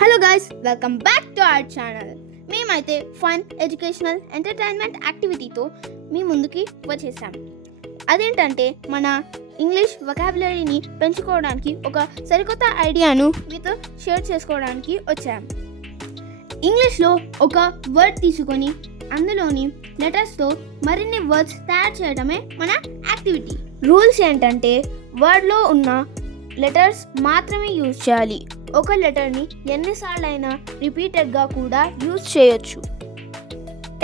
Hello guys, welcome back to our channel. మేమైతే fun, educational, entertainment యాక్టివిటీతో మీ ముందుకి వచ్చేసాం. అదేంటంటే మన ఇంగ్లీష్ వొకాబులరీని పెంచుకోవడానికి ఒక సరికొత్త ఐడియాను మీతో షేర్ చేసుకోవడానికి వచ్చాం. ఇంగ్లీష్లో ఒక వర్డ్ తీసుకొని అందులోని లెటర్స్తో మరిన్ని వర్డ్స్ తయారు చేయడమే మన యాక్టివిటీ. రూల్స్ ఏంటంటే వర్డ్లో ఉన్న లెటర్స్ మాత్రమే యూజ్ చేయాలి. ఒక లెటర్ని ఎన్నిసార్లు అయినా రిపీటెడ్గా కూడా యూజ్ చేయొచ్చు.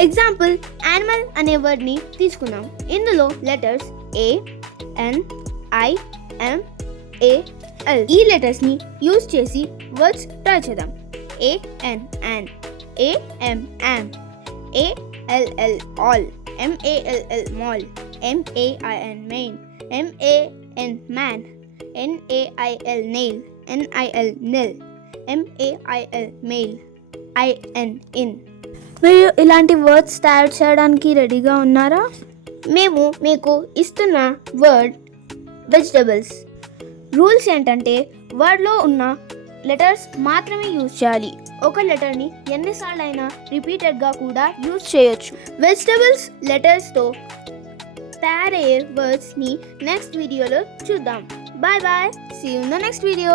ఎగ్జాంపుల్, యానిమల్ అనే వర్డ్ని తీసుకుందాం. ఇందులో letters A, N, I, M, A, L ఈ లెటర్స్ని యూజ్ చేసి వర్డ్స్ ట్రై చేద్దాం. A N an, A M am, A L L all, MALL mall, MAIN main, MAN man, NAIL nail, NIL nil, MAIL mail, IN in. మీరు ఇలాంటి words తయారు చేయడానికి రెడీగా ఉన్నారా? మేము మీకు ఇస్తున్న వర్డ్ వెజిటబుల్స్. రూల్స్ ఏంటంటే వర్డ్లో ఉన్న లెటర్స్ మాత్రమే యూజ్ చేయాలి. ఒక లెటర్ని ఎన్నిసార్లు అయినా రిపీటెడ్గా కూడా యూజ్ చేయొచ్చు. వెజిటబుల్స్ లెటర్స్తో తయారయ్యే వర్డ్స్ని నెక్స్ట్ వీడియోలో చూద్దాం. Bye bye. See you in the next video.